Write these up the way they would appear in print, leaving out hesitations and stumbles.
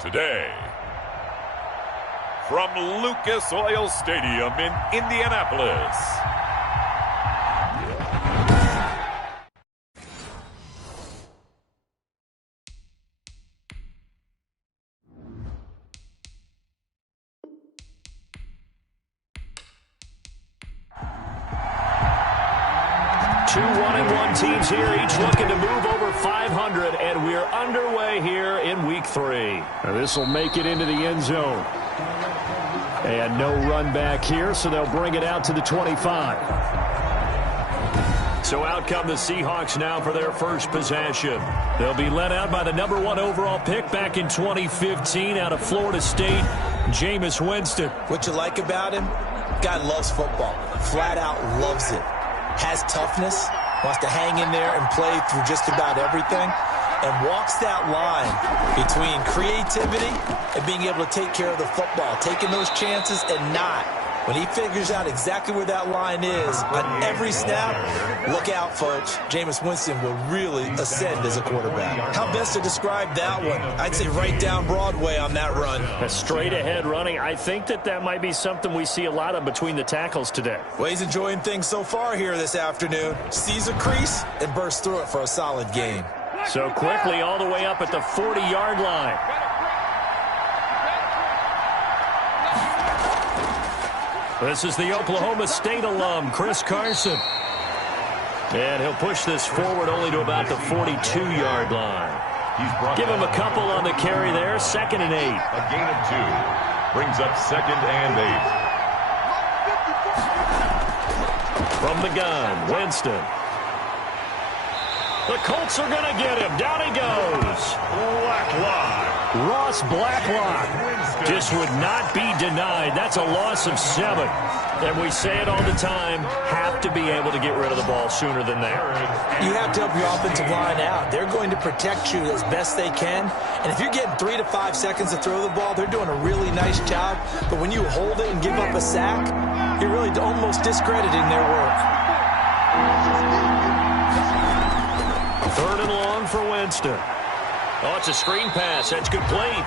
Today, from Lucas Oil Stadium in Indianapolis, two 1-1 teams here, each looking to move over 500, and we're underway here in Week 3. This will make it into the end zone. And no run back here, so they'll bring it out to the 25. So out come the Seahawks now for their first possession. They'll be led out by the #1 overall pick back in 2015 out of Florida State, Jameis Winston. What you like about him? Guy loves football. Flat out loves it. Has toughness, wants to hang in there and play through just about everything, and walks that line between creativity and being able to take care of the football, taking those chances and not. When he figures out exactly where that line is on every snap, look out, folks. Jameis Winston will really ascend as a quarterback. How best to describe that one? I'd say right down Broadway on that run. A straight-ahead running. I think that might be something we see a lot of between the tackles today. Well, he's enjoying things so far here this afternoon. Sees a crease and bursts through it for a solid gain. So quickly all the way up at the 40-yard line. This is the Oklahoma State alum, Chris Carson. And he'll push this forward only to about the 42-yard line. Give him a couple on the carry there, 2nd and 8. A gain of 2 brings up 2nd and 8. From the gun, Winston. The Colts are going to get him. Down he goes. Blacklock. Ross Blacklock just would not be denied. That's a loss of 7. And we say it all the time, have to be able to get rid of the ball sooner than that. You have to help your offensive line out. They're going to protect you as best they can. And if you're getting 3 to 5 seconds to throw the ball, they're doing a really nice job. But when you hold it and give up a sack, you're really almost discrediting their work. 3rd and long for Winston. Oh, it's a screen pass. That's complete.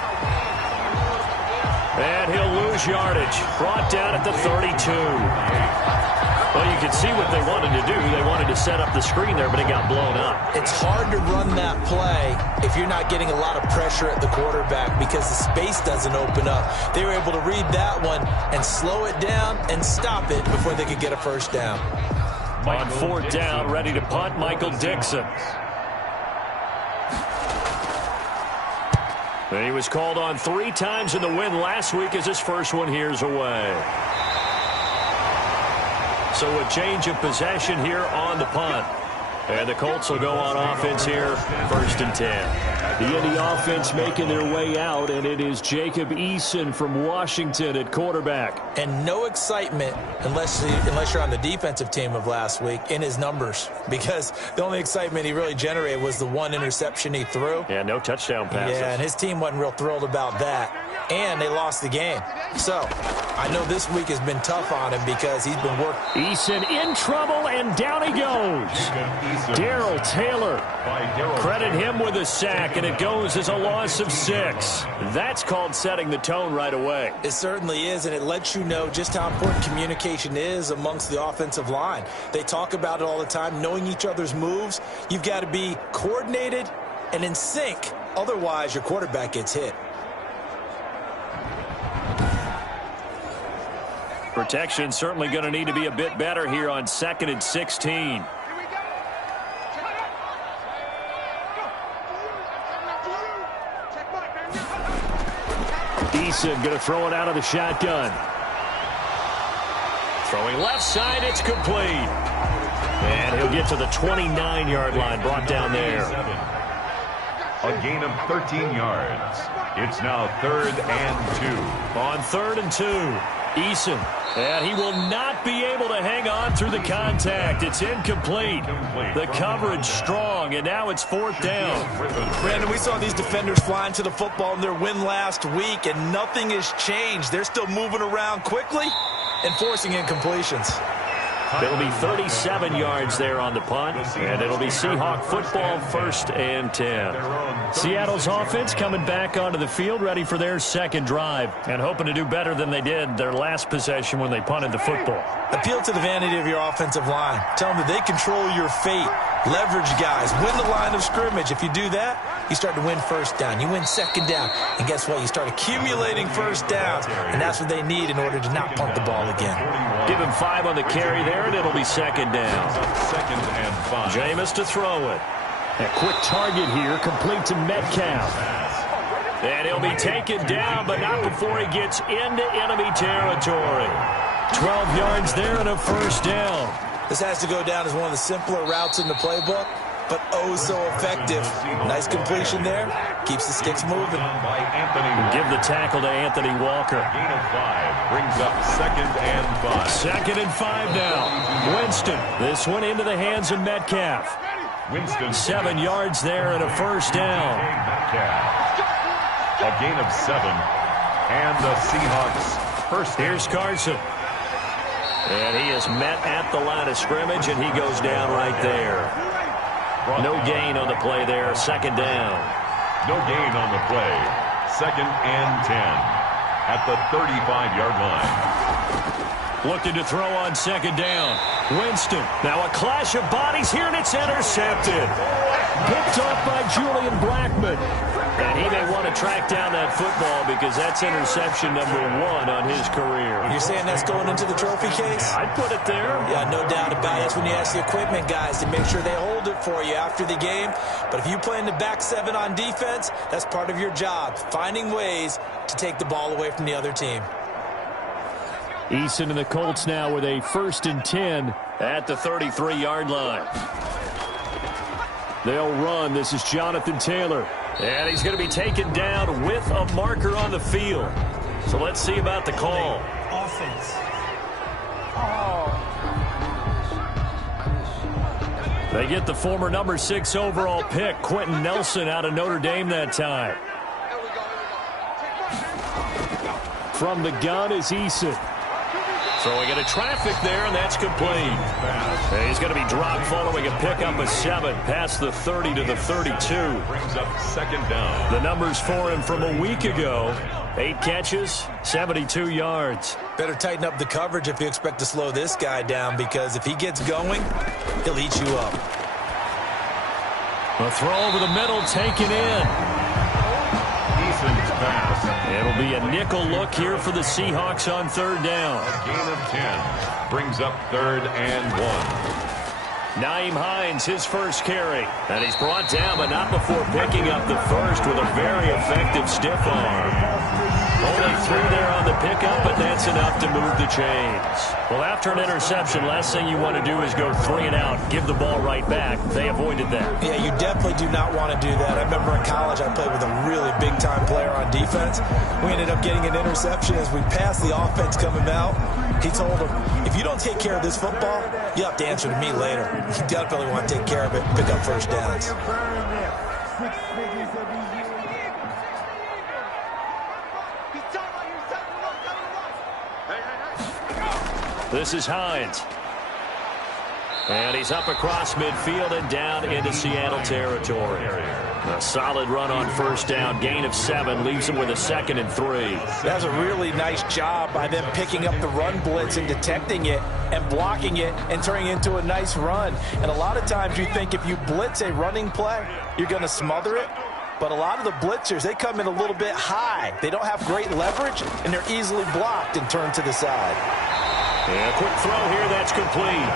And he'll lose yardage. Brought down at the 32. Well, you can see what they wanted to do. They wanted to set up the screen there, but it got blown up. It's hard to run that play if you're not getting a lot of pressure at the quarterback because the space doesn't open up. They were able to read that one and slow it down and stop it before they could get a first down. On 4th down, ready to punt, Michael Dixon. And he was called on 3 times in the win last week as his first one here's away. So a change of possession here on the punt. And the Colts will go on offense here, 1st and 10. The Indy offense making their way out, and it is Jacob Eason from Washington at quarterback. And no excitement unless you're on the defensive team of last week in his numbers, because the only excitement he really generated was the 1 interception he threw. Yeah, no touchdown passes. Yeah, and his team wasn't real thrilled about that. And they lost the game. So I know this week has been tough on him because he's been working. Eason in trouble, and down he goes. Darrell Taylor. Credit him with a sack, and it goes as a loss of 6. That's called setting the tone right away. It certainly is, and it lets you know just how important communication is amongst the offensive line. They talk about it all the time, knowing each other's moves. You've got to be coordinated and in sync. Otherwise, your quarterback gets hit. Protection certainly going to need to be a bit better here on 2nd and 16. Eason going to throw it out of the shotgun. Throwing left side, it's complete. And he'll get to the 29-yard line, brought down there. A gain of 13 yards. It's now 3rd and 2. On 3rd and 2, Eason. And he will not be able to hang on through the contact. It's incomplete. The coverage strong, and now it's 4th down. Brandon, we saw these defenders flying to the football in their win last week, and nothing has changed. They're still moving around quickly and forcing incompletions. It'll be 37 yards there on the punt, and it'll be Seahawk football, 1st and 10. Seattle's offense coming back onto the field, ready for their second drive, and hoping to do better than they did their last possession when they punted the football. Appeal to the vanity of your offensive line. Tell them that they control your fate. Leverage guys. Win the line of scrimmage. If you do that, you start to win first down. You win second down. And guess what? You start accumulating first downs. And that's what they need in order to not punt the ball again. Give him 5 on the carry there, and it'll be second down. 2nd and 5. Jameis to throw it. A quick target here, complete to Metcalf. And he'll be taken down, but not before he gets into enemy territory. 12 yards there and a first down. This has to go down as one of the simpler routes in the playbook, but oh so effective. Nice completion there. Keeps the sticks moving. Give the tackle to Anthony Walker. Gain of 5 brings up 2nd and 5. 2nd and 5 now. Winston. This one into the hands of Metcalf. Winston. 7 yards there and a first down. A gain of 7. And the Seahawks first. Here's Carson. And he is met at the line of scrimmage, and he goes down right there. No gain on the play there. 2nd down. No gain on the play. 2nd and 10 at the 35-yard line. Looking to throw on 2nd down. Winston. Now a clash of bodies here, and it's intercepted. Picked off by Julian Blackmon. And he may want to track down that football because that's interception number 1 on his career. You're saying that's going into the trophy case? I'd put it there. Yeah, no doubt about it. That's when you ask the equipment guys to make sure they hold it for you after the game. But if you play in the back 7 on defense, that's part of your job, finding ways to take the ball away from the other team. Eason and the Colts now with a 1st and 10 at the 33-yard line. They'll run. This is Jonathan Taylor. And he's going to be taken down with a marker on the field. So let's see about the call. Offense. They get the former number 6 overall pick, Quentin Nelson, out of Notre Dame that time. From the gun is Eason. Throwing into traffic there, and that's complete. And he's going to be dropped following a pickup of 7 past the 30 to the 32. Brings up 2nd down. The numbers for him from a week ago. 8 catches, 72 yards. Better tighten up the coverage if you expect to slow this guy down, because if he gets going, he'll eat you up. A throw over the middle taken in. Eason's pass. It'll be a nickel look here for the Seahawks on 3rd down. A gain of 10 brings up 3rd and 1. Naeem Hines, his first carry. And he's brought down, but not before picking up the first with a very effective stiff arm. Only 3 there on the pickup, but that's enough to move the chains. Well, after an interception, last thing you want to do is go 3 and out, give the ball right back. They avoided that. Yeah, you definitely do not want to do that. I remember in college I played with a really big-time player on defense. We ended up getting an interception as we passed the offense coming out. He told him, if you don't take care of this football, you have to answer to me later. You definitely want to take care of it, pick up first downs. This is Hines. And he's up across midfield and down into Seattle territory. A solid run on 1st down. Gain of 7 leaves him with a 2nd and 3. That's a really nice job by them picking up the run blitz and detecting it and blocking it and turning it into a nice run. And a lot of times you think if you blitz a running play, you're going to smother it. But a lot of the blitzers, they come in a little bit high. They don't have great leverage, and they're easily blocked and turned to the side. And a quick throw here, that's complete.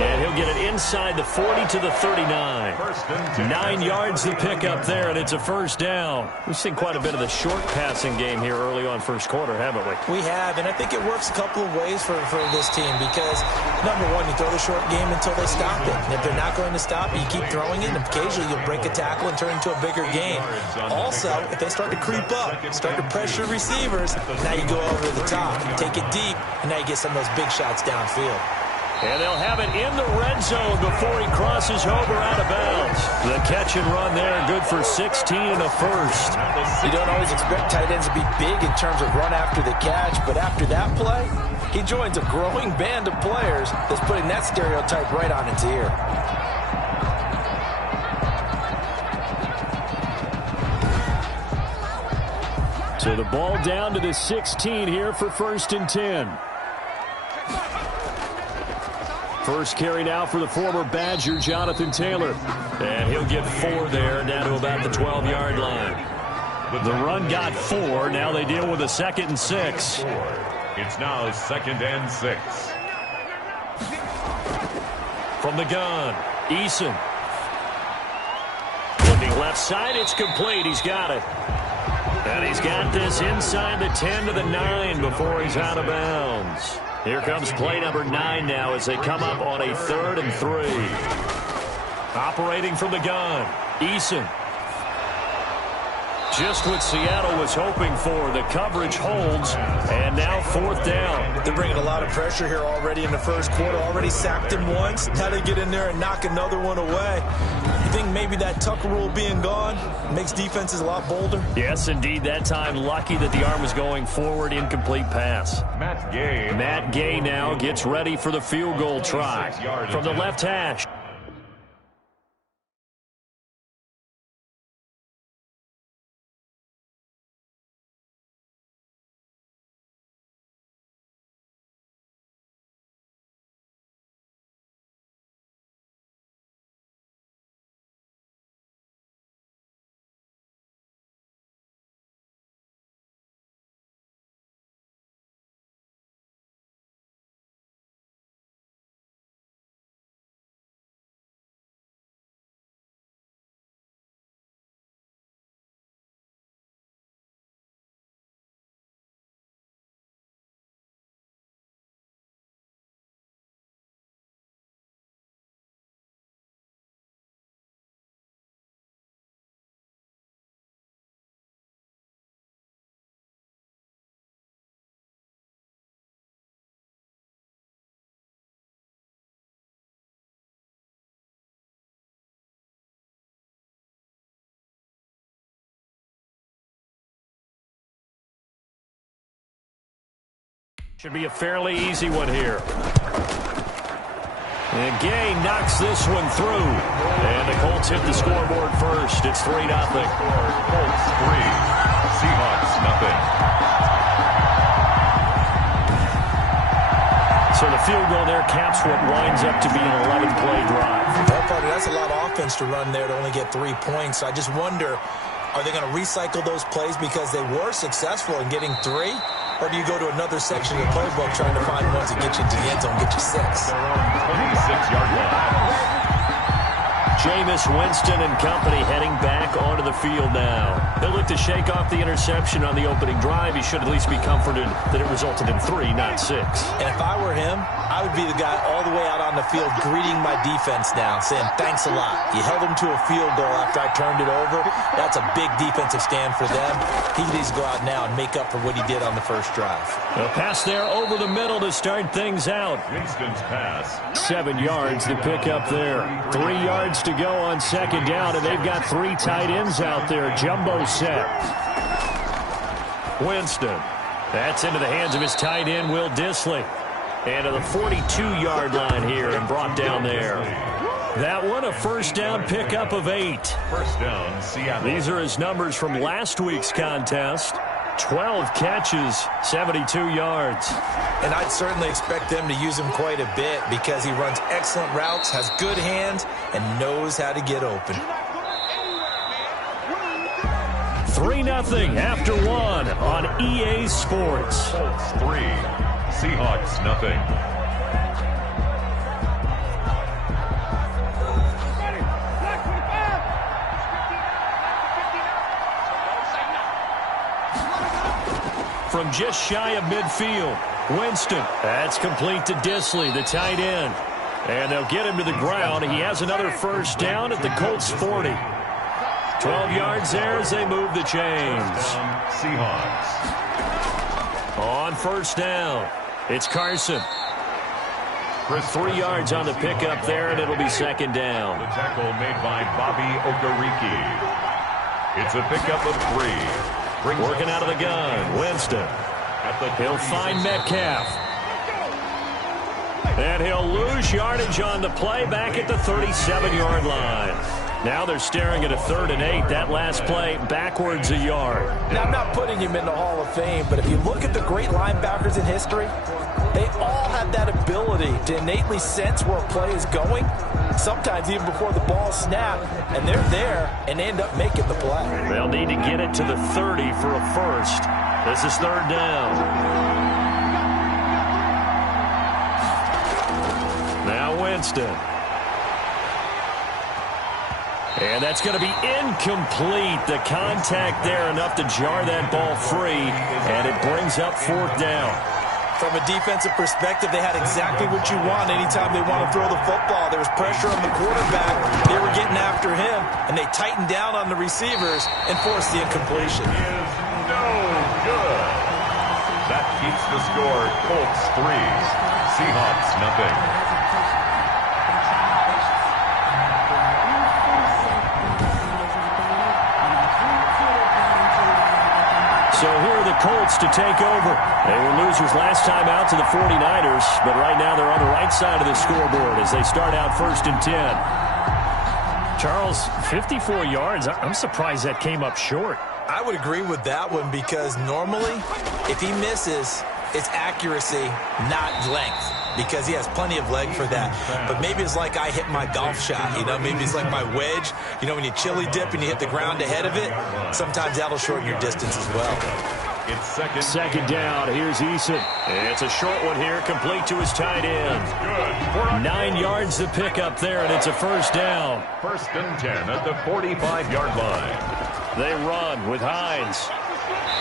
And he'll get it inside the 40 to the 39. 9 yards to pick up there, and it's a 1st down. We've seen quite a bit of the short passing game here early on 1st quarter, haven't we? We have, and I think it works a couple of ways for this team because, number one, you throw the short game until they stop it. And if they're not going to stop it, you keep throwing it, and occasionally you'll break a tackle and turn into a bigger gain. Also, if they start to creep up, start to pressure receivers, now you go over the top, take it deep, and now you get some of those big shots downfield. And they'll have it in the red zone before he crosses over out of bounds. The catch and run there, good for 16 and a first. You don't always expect tight ends to be big in terms of run after the catch, but after that play, he joins a growing band of players that's putting that stereotype right on its ear. So the ball down to the 16 here for 1st and 10. First carry now for the former Badger, Jonathan Taylor. And he'll get 4 there, down to about the 12-yard line. The run got 4. Now they deal with a 2nd and 6. It's now 2nd and 6. From the gun, Eason. Looking left side, it's complete. He's got it. And he's got this inside the 10 to the 9 before he's out of bounds. Here comes play number 9 now as they come up on a 3rd and 3. Operating from the gun, Eason. Just what Seattle was hoping for. The coverage holds, and now 4th down. They're bringing a lot of pressure here already in the first quarter. Already sacked him once. Now they get in there and knock another one away. You think maybe that Tucker rule being gone makes defenses a lot bolder? Yes, indeed. That time, lucky that the arm was going forward. Incomplete pass. Matt Gay now gets ready for the field goal try. From the left hash. Should be a fairly easy one here. And Gay knocks this one through. And the Colts hit the scoreboard first. It's 3-0. Colts 3, Seahawks nothing. So the field goal there caps what winds up to be an 11-play drive. That's a lot of offense to run there to only get 3 points. I just wonder, are they going to recycle those plays because they were successful in getting 3? Or do you go to another section of the playbook trying to find ones that get you to the end zone, get you 6? 26-yard line. Jameis Winston and company heading back onto the field now. He'll look to shake off the interception on the opening drive. He should at least be comforted that it resulted in 3, not 6. And if I were him, I would be the guy all the way out on the field greeting my defense now, saying, thanks a lot. You held them to a field goal after I turned it over. That's a big defensive stand for them. He needs to go out now and make up for what he did on the first drive. A pass there over the middle to start things out. Winston's pass. 7 yards to pick up there. 3 yards to go on 2nd down, and they've got 3 tight ends out there. Jumbo set. Winston. That's into the hands of his tight end, Will Dissly. And to the 42-yard line here and brought down there. That one a first down pickup of 8. First down, Seattle. These are his numbers from last week's contest. 12 catches, 72 yards. And I'd certainly expect them to use him quite a bit because he runs excellent routes, has good hands, and knows how to get open. 3-0 after 1 on EA Sports. Colts 3, Seahawks nothing. From just shy of midfield, Winston. That's complete to Dissly, the tight end. And they'll get him to the ground. He has another first down at the Colts 40. 12 yards there as they move the chains. Seahawks. On first down, it's Carson. 3 yards on the pickup there, and it'll be second down. The tackle made by Bobby Okereke. It's a pickup of 3. Working out of the gun, Winston. He'll find Metcalf. And he'll lose yardage on the play back at the 37-yard line. Now they're staring at a 3rd and 8. That last play, backwards a yard. Now, I'm not putting him in the Hall of Fame, but if you look at the great linebackers in history, they all have that ability to innately sense where a play is going, sometimes even before the ball snapped, and they're there and end up making the play. They'll need to get it to the 30 for a first. This is 3rd down. Now Winston. And that's going to be incomplete. The contact there enough to jar that ball free, and it brings up 4th down. From a defensive perspective, they had exactly what you want anytime they want to throw the football. There was pressure on the quarterback. They were getting after him, and they tightened down on the receivers and forced the incompletion. Is no good. That keeps the score Colts 3, Seahawks nothing. So here are the Colts to take over. They were losers last time out to the 49ers, but right now they're on the right side of the scoreboard as they start out 1st and 10. Charles, 54 yards. I'm surprised that came up short. I would agree with that one because normally, if he misses, it's accuracy, not length, because he has plenty of leg for that. But maybe it's like I hit my golf shot, you know, maybe it's like my wedge. You know, when you chili dip and you hit the ground ahead of it, sometimes that'll shorten your distance as well. It's second down. Here's Eason. It's a short one here, complete to his tight end. 9 yards to pick up there, and it's a 1st down. 1st and 10 at the 45-yard line. They run with Hines.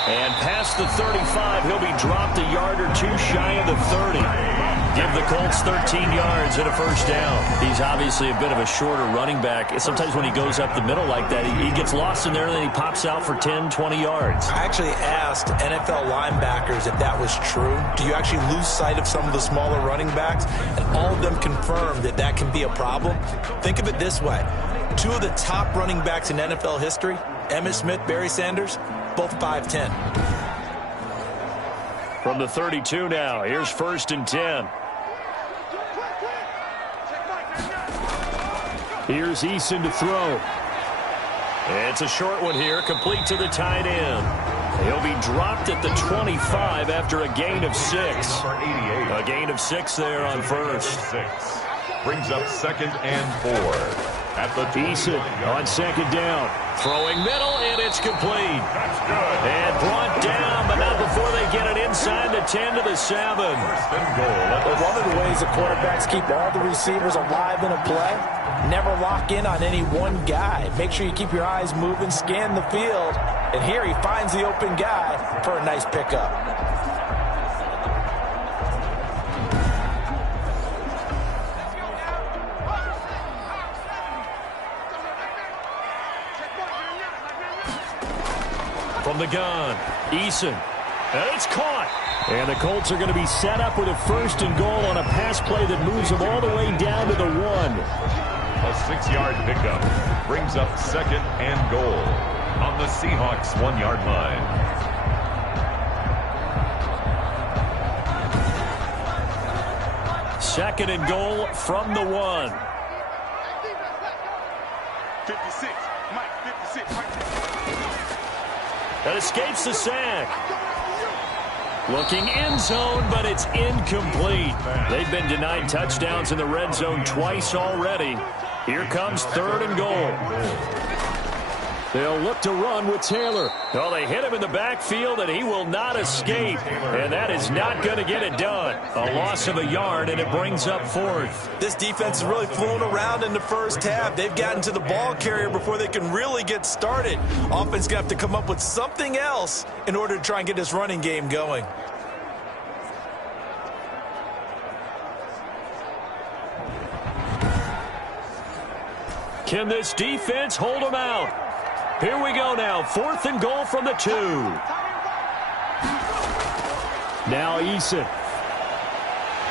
And past the 35, he'll be dropped a yard or 2 shy of the 30. Give the Colts 13 yards and a 1st down. He's obviously a bit of a shorter running back. Sometimes when he goes up the middle like that, he gets lost in there, and then he pops out for 10, 20 yards. I actually asked NFL linebackers if that was true. Do you actually lose sight of some of the smaller running backs? And all of them confirmed that that can be a problem. Think of it this way. 2 of the top running backs in NFL history, Emmitt Smith, Barry Sanders, both 5'10". From the 32 now, here's 1st and 10. Here's Eason to throw. It's a short one here, complete to the tight end. He'll be dropped at the 25 after a gain of 6. A gain of 6 there on 1st. Brings up 2nd and 4. At the Eason on 2nd down. Throwing middle, and it's complete. That's good. And brought down, but not before they get it inside the 10 to the 7. 1st and goal. But one of the ways the quarterbacks keep all the receivers alive in a play, never lock in on any one guy. Make sure you keep your eyes moving, scan the field, and here he finds the open guy for a nice pickup. From the gun, Eason. And it's caught. And the Colts are going to be set up with a 1st and goal on a pass play that moves them all the way down to the 1. A 6-yard pickup brings up 2nd and goal on the Seahawks 1-yard line. Second and goal from the 1. 56, Mike, 56, Mike. That escapes the sack. Looking end zone, but it's incomplete. They've been denied touchdowns in the red zone twice already. Here comes 3rd and goal. They'll look to run with Taylor. Oh, they hit him in the backfield, and he will not escape. And that is not going to get it done. A loss of a yard, and it brings up 4th. This defense is really flown around in the first half. They've gotten to the ball carrier before they can really get started. Offense going to have to come up with something else in order to try and get this running game going. Can this defense hold them out? Here we go now. 4th and goal from the 2. Now Eason.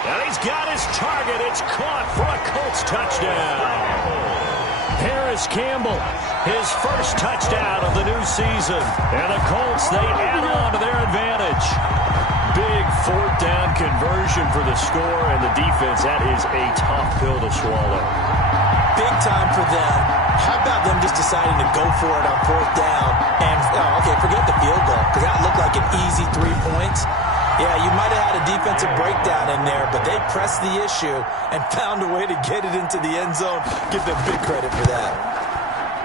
And he's got his target. It's caught for a Colts touchdown. Harris Campbell, his first touchdown of the new season. And the Colts, they add on to their advantage. Big fourth down conversion for the score, and the defense, that is a tough pill to swallow. Big time for them. How about them just deciding to go for it on fourth down? And, okay, forget the field goal, because that looked like an easy 3 points. Yeah, you might have had a defensive breakdown in there, but they pressed the issue and found a way to get it into the end zone. Give them big credit for that.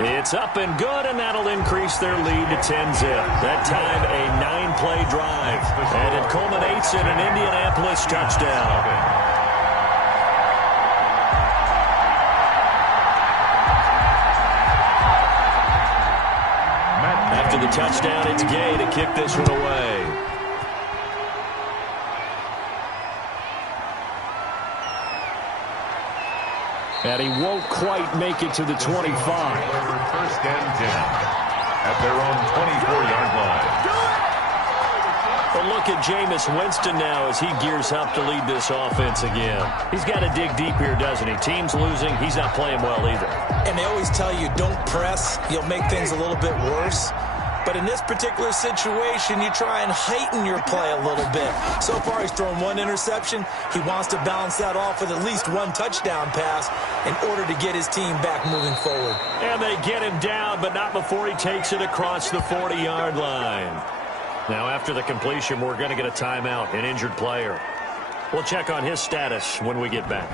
It's up and good, and that'll increase their lead to 10-zip. That time, a 9-play drive. And it culminates in an Indianapolis touchdown. After the touchdown, it's Gay to kick this one away. And he won't quite make it to the 25. First and 10 at their own 24-yard line. But look at Jameis Winston now as he gears up to lead this offense again. He's got to dig deep here, doesn't he? Team's losing. He's not playing well either. And they always tell you, don't press. You'll make things a little bit worse. But in this particular situation, you try and heighten your play a little bit. So far, he's thrown one interception. He wants to balance that off with at least one touchdown pass in order to get his team back moving forward. And they get him down, but not before he takes it across the 40-yard line. Now, after the completion, we're going to get a timeout, an injured player. We'll check on his status when we get back.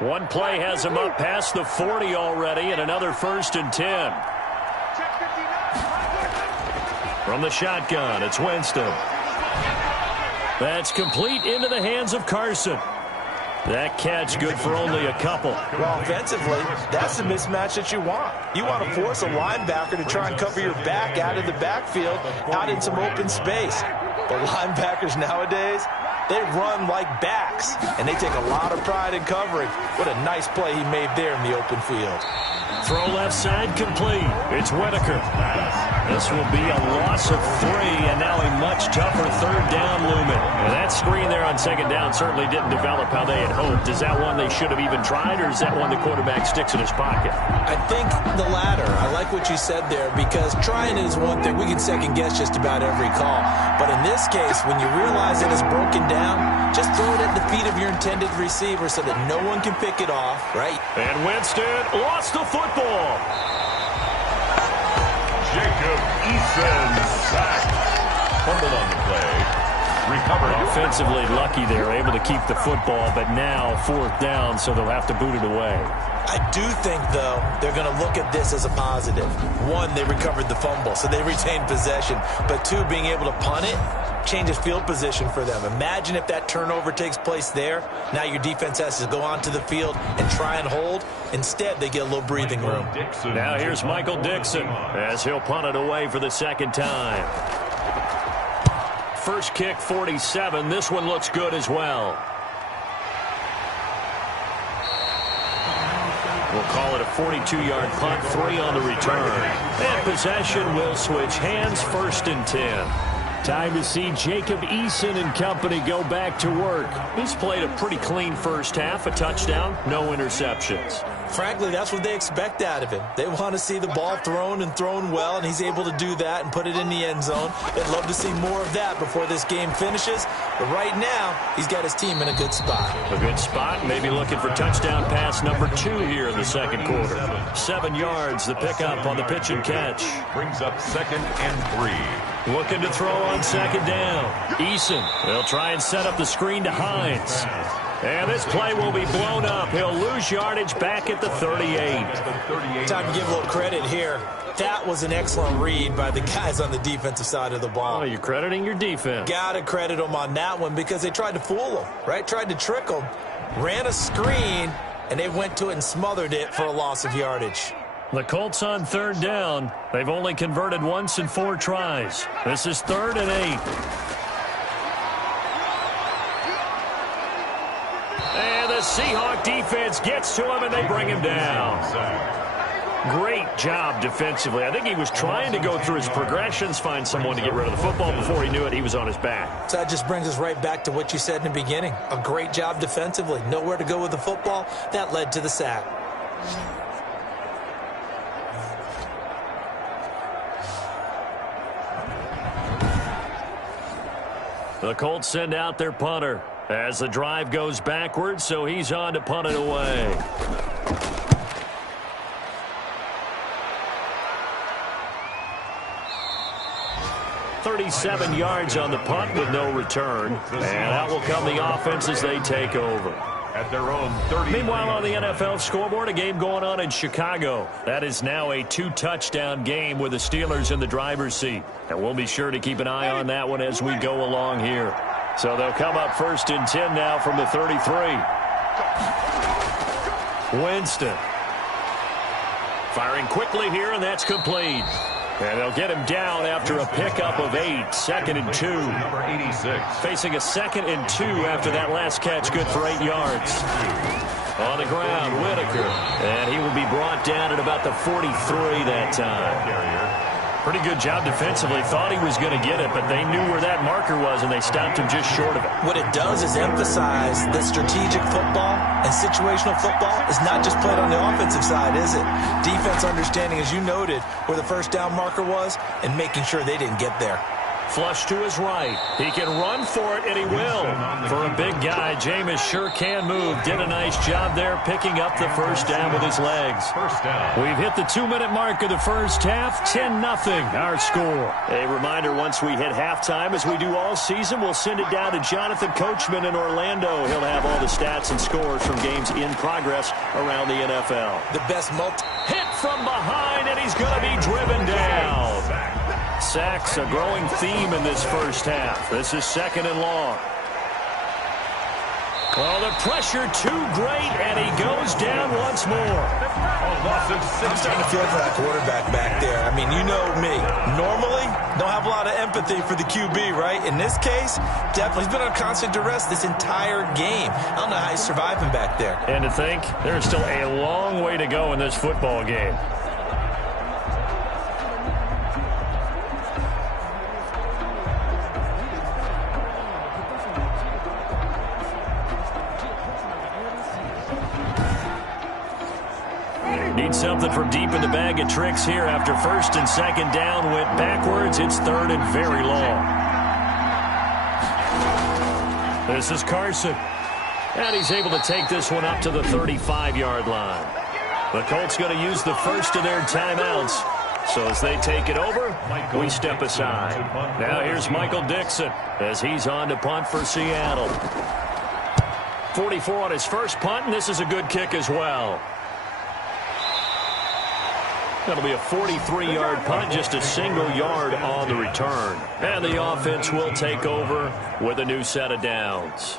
One play has him up past the 40 already, and another 1st and 10. From the shotgun, it's Winston. That's complete into the hands of Carson. That catch good for only a couple. Well, offensively, that's the mismatch that you want. You want to force a linebacker to try and cover your back out of the backfield, out in some open space. But linebackers nowadays, they run like backs, and they take a lot of pride in covering. What a nice play he made there in the open field. Throw left side complete. It's Whitaker. This will be a loss of 3, and now a much tougher 3rd down looming. And that screen there on 2nd down certainly didn't develop how they had hoped. Is that one they should have even tried, or is that one the quarterback sticks in his pocket? I think the latter. I like what you said there, because trying is one thing. We can second guess just about every call. But in this case, when you realize it is broken down, just throw it at the feet of your intended receiver so that no one can pick it off, right? And Winston lost the football. Jacob Eason sacked. Fumbled on the play. Recovered. Offensively lucky they're able to keep the football, but now 4th down, so they'll have to boot it away. I do think, though, they're going to look at this as a positive. 1, they recovered the fumble, so they retained possession. But 2, being able to punt it changes field position for them. Imagine if that turnover takes place there. Now your defense has to go onto the field and try and hold. Instead, they get a little breathing room. Now here's Michael Dixon as he'll punt it away for the 2nd time. First kick, 47. This one looks good as well. We'll call it a 42-yard punt, 3 on the return. And possession will switch hands, 1st and 10. Time to see Jacob Eason and company go back to work. He's played a pretty clean first half, a touchdown, no interceptions. Frankly, that's what they expect out of him. They want to see the ball thrown and thrown well, and he's able to do that and put it in the end zone. They'd love to see more of that before this game finishes. But right now, he's got his team in a good spot. A good spot, maybe looking for touchdown pass number 2 here in the 2nd quarter. 7 yards, the pickup on the pitch and catch. Brings up 2nd and 3. Looking to throw on 2nd down. Eason, they'll try and set up the screen to Hines. And this play will be blown up. He'll lose yardage back at the 38. Time to give a little credit here. That was an excellent read by the guys on the defensive side of the ball. Oh, you're crediting your defense. Got to credit them on that one because they tried to fool them, right? Tried to trick them. Ran a screen, and they went to it and smothered it for a loss of yardage. The Colts on 3rd down. They've only converted once in 4 tries. This is 3rd and 8. And the Seahawks defense gets to him, and they bring him down. Great job defensively. I think he was trying to go through his progressions, find someone to get rid of the football. Before he knew it, he was on his back. So that just brings us right back to what you said in the beginning. A great job defensively. Nowhere to go with the football. That led to the sack. The Colts send out their punter as the drive goes backwards, so he's on to punt it away. .37 yards on the punt with no return. And out will come the offense as they take over. At their own 30. Meanwhile, on the NFL scoreboard, a game going on in Chicago. That is now a 2-touchdown game with the Steelers in the driver's seat. And we'll be sure to keep an eye on that one as we go along here. So they'll come up 1st and 10 now from the 33. Winston. Firing quickly here, and that's complete. And they'll get him down after a pickup of 8. 2nd and 2. Number 86. Facing a 2nd and 2 after that last catch, good for 8 yards. On the ground, Whitaker. And he will be brought down at about the 43 that time. Pretty good job defensively. Thought he was going to get it, but they knew where that marker was, and they stopped him just short of it. What it does is emphasize that strategic football and situational football is not just played on the offensive side, is it? Defense understanding, as you noted, where the first down marker was and making sure they didn't get there. Flush to his right. He can run for it, and he will. For a big guy, Jameis sure can move. Did a nice job there picking up the first down with his legs. First down. We've hit the 2-minute mark of the first half. 10-0 our score. A reminder, once we hit halftime, as we do all season, we'll send it down to Jonathan Coachman in Orlando. He'll have all the stats and scores from games in progress around the NFL. The best hit from behind, and he's going to be driven down. Sacks, a growing theme in this first half. This is 2nd and long. Well, the pressure too great, and he goes down once more. I'm starting to feel for that quarterback back there. I mean, you know me. Normally, don't have a lot of empathy for the QB, right? In this case, definitely. He's been on constant duress this entire game. I don't know how he's surviving back there. And to think, there's still a long way to go in this football game. Need something from deep in the bag of tricks here after 1st and 2nd down went backwards. It's 3rd and very long. This is Carson. And he's able to take this one up to the 35-yard line. The Colts going to use the first of their timeouts. So as they take it over, we step aside. Now here's Michael Dixon as he's on to punt for Seattle. 44 on his first punt, and this is a good kick as well. That'll be a 43-yard punt, just a single yard on the return. And the offense will take over with a new set of downs.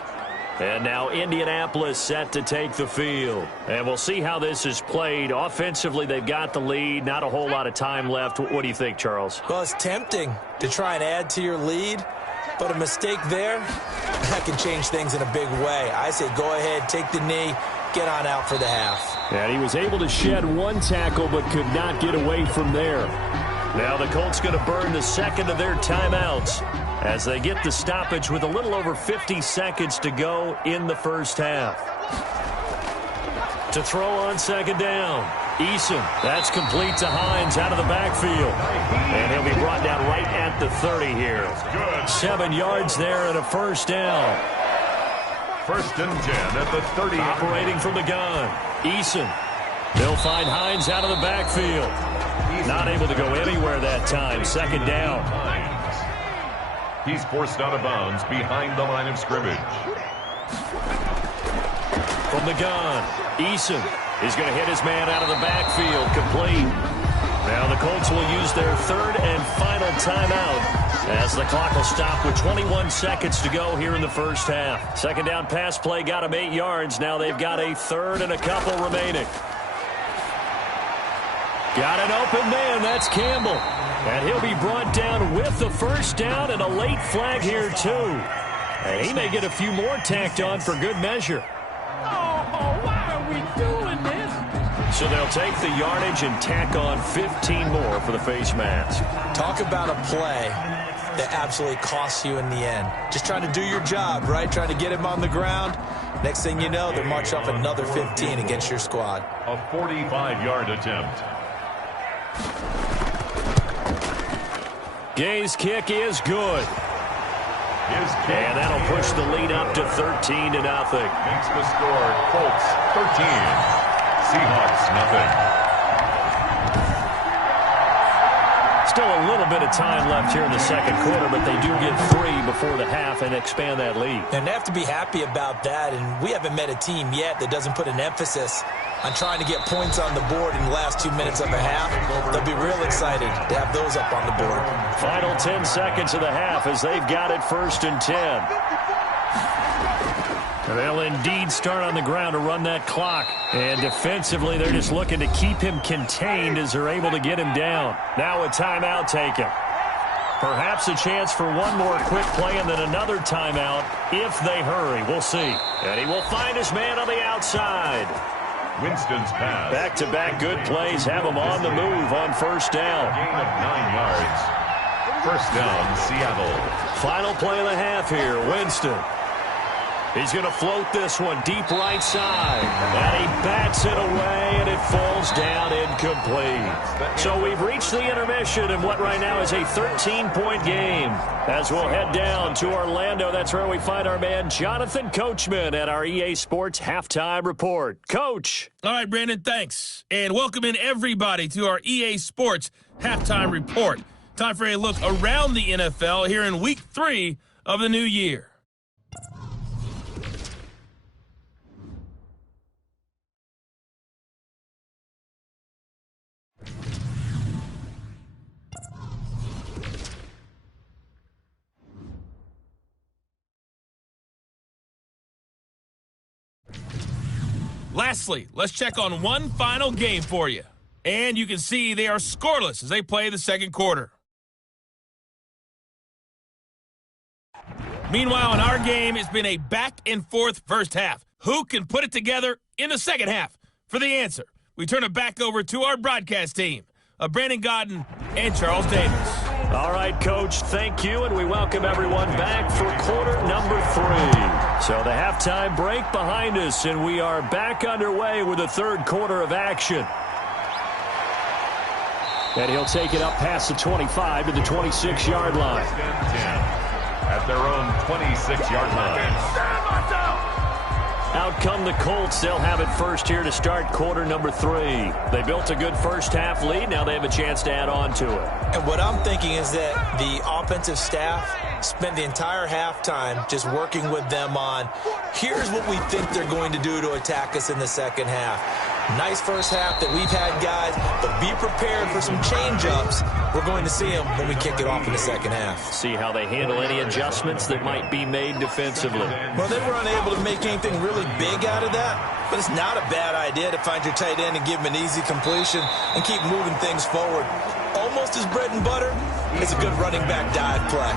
And now Indianapolis set to take the field. And we'll see how this is played. Offensively, they've got the lead. Not a whole lot of time left. What do you think, Charles? Well, it's tempting to try and add to your lead, but a mistake there, that can change things in a big way. I say go ahead, take the knee, get on out for the half. And he was able to shed one tackle but could not get away from there. Now the Colts going to burn the second of their timeouts as they get the stoppage with a little over 50 seconds to go in the first half. To throw on 2nd down. Eason, that's complete to Hines out of the backfield. And he'll be brought down right at the 30 here. 7 yards there and a first down. 1st and 10 at the 30. Operating from the gun. Eason. They'll find Hines out of the backfield. Not able to go anywhere that time. 2nd down. He's forced out of bounds behind the line of scrimmage. From the gun, Eason is going to hit his man out of the backfield. Complete. Now the Colts will use their 3rd and final timeout as the clock will stop with 21 seconds to go here in the first half. 2nd down pass play got him 8 yards. Now they've got a 3rd and a couple remaining. Got an open man. That's Campbell. And he'll be brought down with the first down and a late flag here too. And he may get a few more tacked on for good measure. Oh, why are we doing this? So they'll take the yardage and tack on 15 more for the face mask. Talk about a play that absolutely costs you in the end. Just trying to do your job, right? Trying to get him on the ground. Next thing you know, they're marching off another 15 against your squad. A 45-yard attempt. Gay's kick is good. His kick And that'll push the lead up to 13-0. makes the score Colts 13. Seahawks nothing. Still a little bit of time left here in the second quarter, but they do get 3 before the half and expand that lead. And they have to be happy about that, and we haven't met a team yet that doesn't put an emphasis on trying to get points on the board in the last 2 minutes of a half. They'll be real excited to have those up on the board. Final 10 seconds of the half as they've got it 1st and 10. They'll indeed start on the ground to run that clock. And defensively, they're just looking to keep him contained as they're able to get him down. Now a timeout taken. Perhaps a chance for one more quick play and then another timeout if they hurry. We'll see. And he will find his man on the outside. Winston's pass. Back-to-back good plays have him on the move on 1st down. Gain of 9 yards. 1st down, Seattle. Final play of the half here, Winston. He's going to float this one deep right side. And he bats it away, and it falls down incomplete. So we've reached the intermission in what right now is a 13-point game. As we'll head down to Orlando, that's where we find our man Jonathan Coachman at our EA Sports Halftime Report. Coach. All right, Brandon, thanks. And welcome in everybody to our EA Sports Halftime Report. Time for a look around the NFL here in Week 3 of the new year. Lastly, let's check on one final game for you. And you can see they are scoreless as they play the second quarter. Meanwhile, in our game, it's been a back-and-forth first half. Who can put it together in the second half? For the answer, we turn it back over to our broadcast team of Brandon Godden and Charles Davis. All right, Coach, thank you, and we welcome everyone back for quarter number 3. So the halftime break behind us, and we are back underway with the third quarter of action. And he'll take it up past the 25 to the 26-yard line. At their own 26-yard line. Out come the Colts. They'll have it first here to start quarter number 3. They built a good first half lead. Now they have a chance to add on to it. And what I'm thinking is that the offensive staff spent the entire halftime just working with them on, here's what we think they're going to do to attack us in the second half. Nice first half that we've had, guys, but be prepared for some change-ups. We're going to see them when we kick it off in the second half. See how they handle any adjustments that might be made defensively. Well, they were unable to make anything really big out of that, but it's not a bad idea to find your tight end and give him an easy completion and keep moving things forward. Almost as bread and butter, it's a good running back dive play.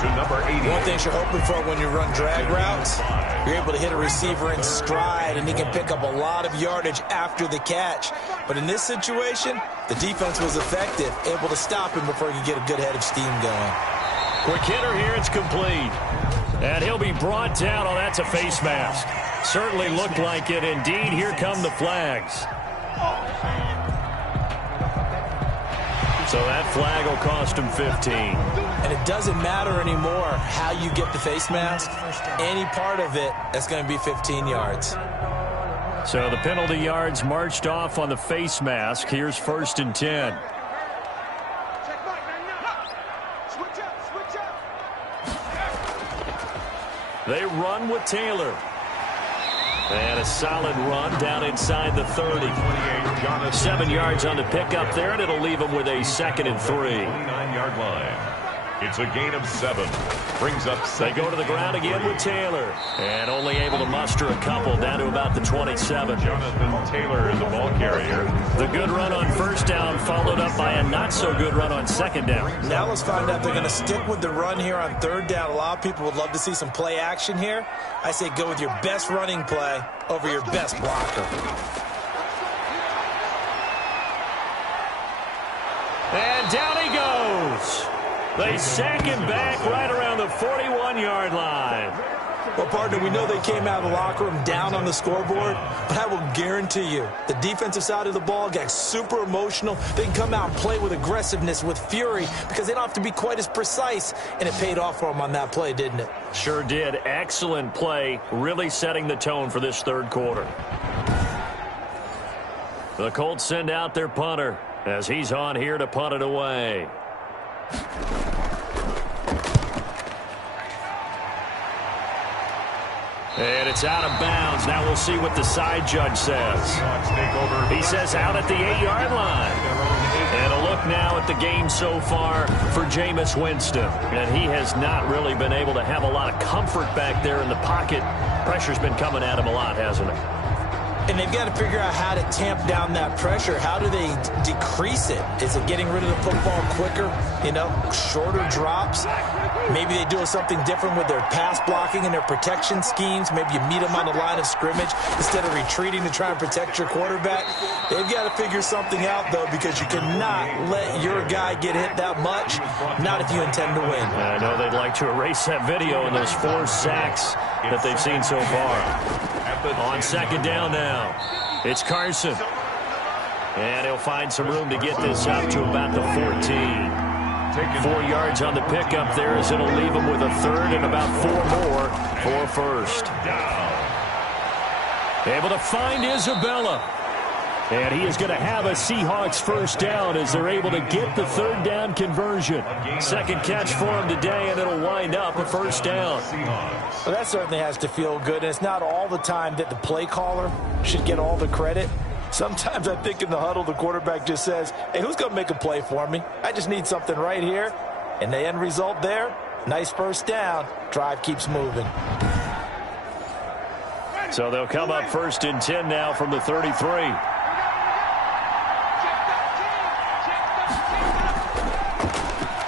To number 80. One thing you're hoping for when you run drag routes, you're able to hit a receiver in stride, and he can pick up a lot of yardage after the catch. But in this situation, the defense was effective, able to stop him before he could get a good head of steam going. Quick hitter here, it's complete. And he'll be brought down. Oh, that's a face mask. Certainly looked like it. Indeed, here come the flags. So that flag will cost him 15. And it doesn't matter anymore how you get the face mask. Any part of it, that's going to be 15 yards. So the penalty yards marched off on the face mask. Here's 1st and 10. They run with Taylor. And a solid run down inside the 30. 7 yards on the pickup there, and it'll leave them with a 2nd and 3. 29-yard line. It's a gain of 7. Brings up 7. They go to the ground again with Taylor. And only able to muster a couple down to about the 27. Jonathan Taylor is the ball carrier. The good run on 1st down followed up by a not-so-good run on 2nd down. Now let's find out if they're going to stick with the run here on 3rd down. A lot of people would love to see some play action here. I say go with your best running play over your best blocker. And down he goes. They sack him back right around the 41-yard line. Well, partner, we know they came out of the locker room down on the scoreboard, but I will guarantee you the defensive side of the ball got super emotional. They can come out and play with aggressiveness, with fury, because they don't have to be quite as precise, and it paid off for them on that play, didn't it? Sure did. Excellent play, really setting the tone for this third quarter. The Colts send out their punter as he's on here to punt it away. And it's out of bounds. Now we'll see what the side judge says. He says out at the 8-yard line. And a look now at the game so far for Jameis Winston. And he has not really been able to have a lot of comfort back there in the pocket. Pressure's been coming at him a lot, hasn't it? And they've got to figure out how to tamp down that pressure. How do they decrease it? Is it getting rid of the football quicker? You know, shorter drops? Maybe they do something different with their pass blocking and their protection schemes. Maybe you meet them on the line of scrimmage instead of retreating to try and protect your quarterback. They've got to figure something out, though, because you cannot let your guy get hit that much, not if you intend to win. I know they'd like to erase that video and those 4 sacks that they've seen so far. On second down now, it's Carson. And he'll find some room to get this up to about the 14. 4 yards on the pickup there as it'll leave him with a third and about 4 more for first. Able to find Isabella. And he is going to have a Seahawks first down as they're able to get the third down conversion. Second catch for him today, and it'll wind up a first down. Well, that certainly has to feel good, and it's not all the time that the play caller should get all the credit. Sometimes I think in the huddle, the quarterback just says, hey, who's going to make a play for me? I just need something right here. And the end result there, nice first down. Drive keeps moving. So they'll come up first and 10 now from the 33.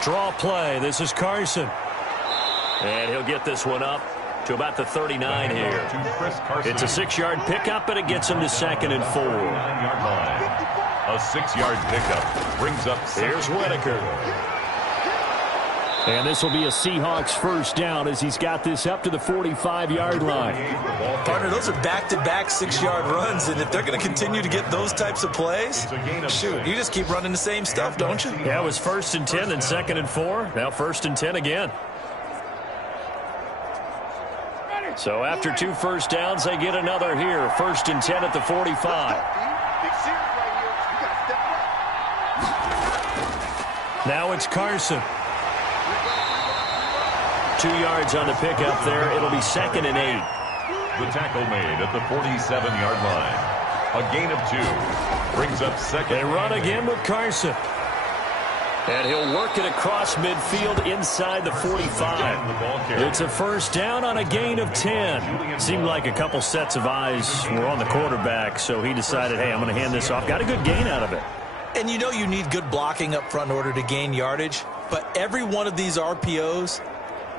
Draw play. This is Carson. And he'll get this one up to about the 39 here. It's a 6-yard pickup, and it gets him to second and 4. A 6-yard pickup brings up. Here's Whitaker. And this will be a Seahawks first down as he's got this up to the 45-yard line. Partner, those are back-to-back 6-yard runs, and if they're going to continue to get those types of plays, shoot, you just keep running the same stuff, don't you? Yeah, it was first and 10 and second and 4. Now first and 10 again. So after 2 first downs, they get another here. First and 10 at the 45. Now it's Carson. 2 yards on the pickup there. It'll be second and 8. The tackle made at the 47-yard line. A gain of 2 brings up second. They run again with Carson. And he'll work it across midfield inside the 45. It's a first down on a gain of 10. Seemed like a couple sets of eyes were on the quarterback, so he decided, hey, I'm going to hand this off. Got a good gain out of it. And you know you need good blocking up front in order to gain yardage, but every one of these RPOs,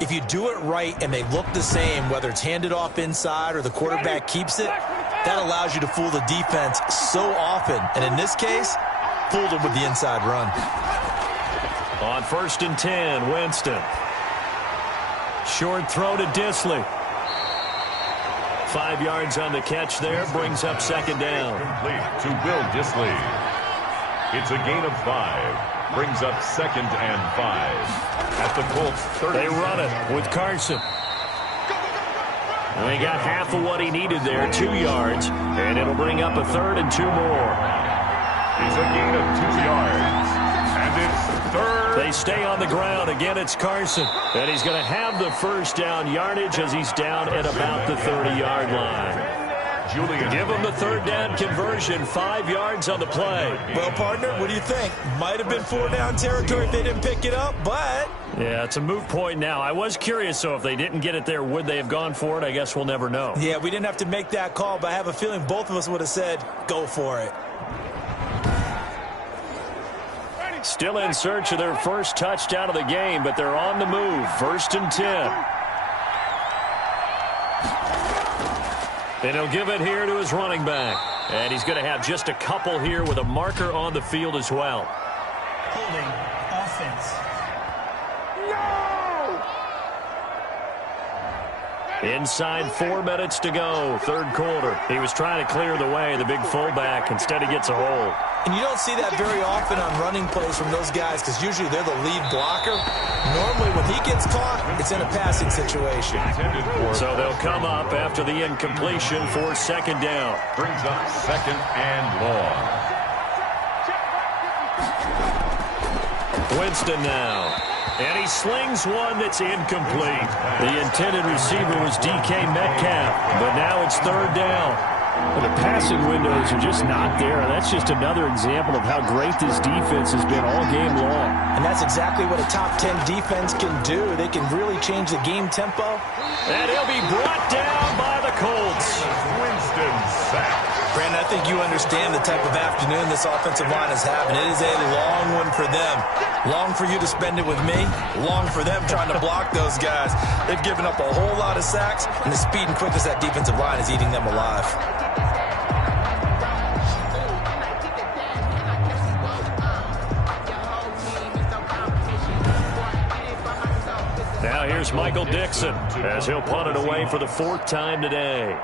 if you do it right and they look the same, whether it's handed off inside or the quarterback keeps it, that allows you to fool the defense so often. And in this case, fooled them with the inside run. On first and 10, Winston. Short throw to Disley. 5 yards on the catch there, brings up second down. Complete to Will Disley. It's a gain of 5. Brings up second and 5. At the Colts 30. They run it with Carson. And he got half of what he needed there, 2 yards. And it'll bring up a third and 2 more. It's a gain of 2 yards. And it's third. They stay on the ground. Again, it's Carson. And he's going to have the first down yardage as he's down at about the 30-yard line. Give him the third down conversion, 5 yards on the play. Well, partner, what do you think? Might have been 4 down territory if they didn't pick it up, but... Yeah, it's a moot point now. I was curious, so if they didn't get it there, would they have gone for it? I guess we'll never know. Yeah, we didn't have to make that call, but I have a feeling both of us would have said, go for it. Still in search of their first touchdown of the game, but they're on the move. First and 10. And he'll give it here to his running back. And he's going to have just a couple here with a marker on the field as well. Holding offense. Inside 4 minutes to go, third quarter. He was trying to clear the way, the big fullback. Instead, he gets a hold. And you don't see that very often on running plays from those guys because usually they're the lead blocker. Normally, when he gets caught, it's in a passing situation. So they'll come up after the incompletion for second down. Brings up second and long. Winston now. And he slings one that's incomplete. The intended receiver was DK Metcalf, but now it's third down. Well, the passing windows are just not there. That's just another example of how great this defense has been all game long. And that's exactly what a top 10 defense can do. They can really change the game tempo. And he'll be brought down by the Colts. Winston sacked. Brandon, I think you understand the type of afternoon this offensive line is having. It is a long one for them. Long for you to spend it with me. Long for them trying to block those guys. They've given up a whole lot of sacks, and the speed and quickness of that defensive line is eating them alive. Now here's Michael Dixon as he'll punt it away for the 4th time today.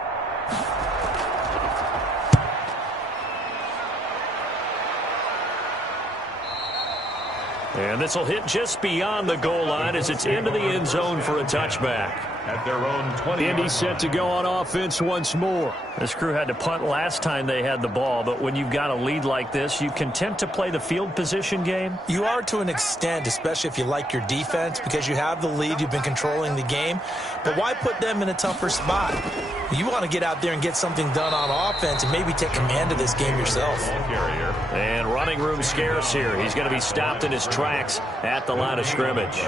And this will hit just beyond the goal line as it's into the end zone for a touchback. At their own 20. Indy set to go on offense once more. This crew had to punt last time they had the ball, but when you've got a lead like this, you content to play the field position game? You are to an extent, especially if you like your defense, because you have the lead, you've been controlling the game. But why put them in a tougher spot? You want to get out there and get something done on offense and maybe take command of this game yourself. And running room scarce here. He's going to be stopped in his tracks at the line of scrimmage.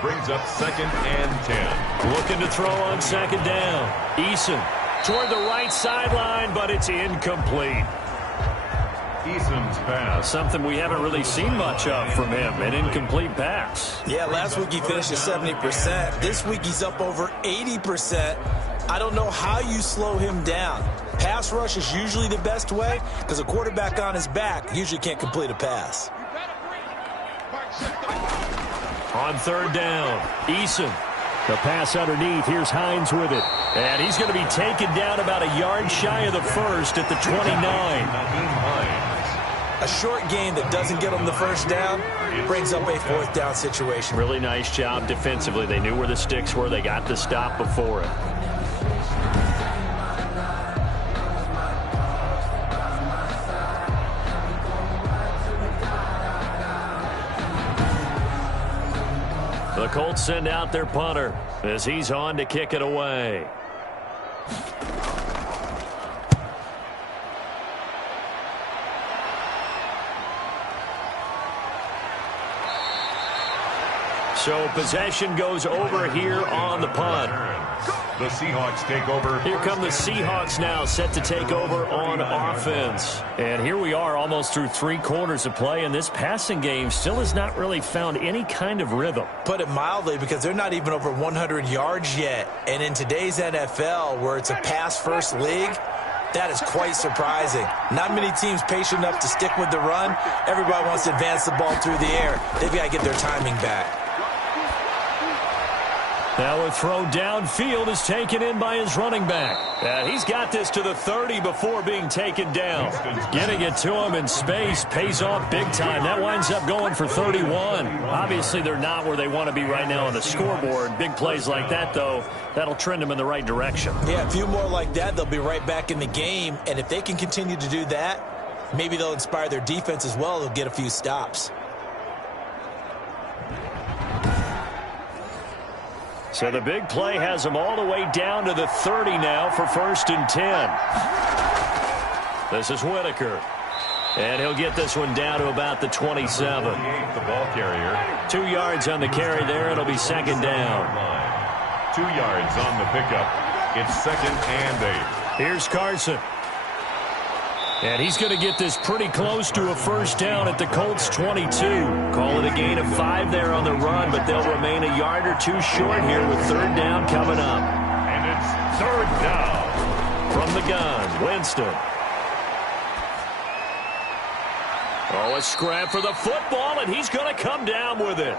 Brings up second and 10. Looking to throw on second down. Eason toward the right sideline, but it's incomplete. Eason's pass. Something we haven't really seen much of from him, an incomplete pass. Yeah, last week he finished at 70%. This week he's up over 80%. I don't know how you slow him down. Pass rush is usually the best way because a quarterback on his back usually can't complete a pass. On third down, Eason. The pass underneath. Here's Hines with it. And he's going to be taken down about a yard shy of the first at the 29. A short gain that doesn't get him the first down brings up a 4th down situation. Really nice job defensively. They knew where the sticks were. They got the stop before it. The Colts send out their punter as he's on to kick it away. So possession goes over here on the punt. The Seahawks take over. Here come the Seahawks now, set to take over on offense. And here we are almost through 3 quarters of play, and this passing game still has not really found any kind of rhythm. Put it mildly, because they're not even over 100 yards yet. And in today's NFL, where it's a pass-first league, that is quite surprising. Not many teams patient enough to stick with the run. Everybody wants to advance the ball through the air. They've got to get their timing back. Now a throw downfield is taken in by his running back. And he's got this to the 30 before being taken down. Getting it to him in space pays off big time. That winds up going for 31. Obviously, they're not where they want to be right now on the scoreboard. Big plays like that, though, that'll trend them in the right direction. Yeah, a few more like that, they'll be right back in the game. And if they can continue to do that, maybe they'll inspire their defense as well. They'll get a few stops. So the big play has them all the way down to the 30 now for 1st and 10. This is Whitaker. And he'll get this one down to about the 27. The ball carrier. 2 yards on the carry there. It'll be second down. 2 yards on the pickup. It's 2nd and 8. Here's Carson. And he's going to get this pretty close to a first down at the Colts 22. Call it a gain of 5 there on the run, but they'll remain a yard or 2 short here with third down coming up. And it's third down. From the gun, Winston. Oh, a scrap for the football, and he's going to come down with it.